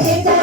Take.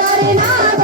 Katarina.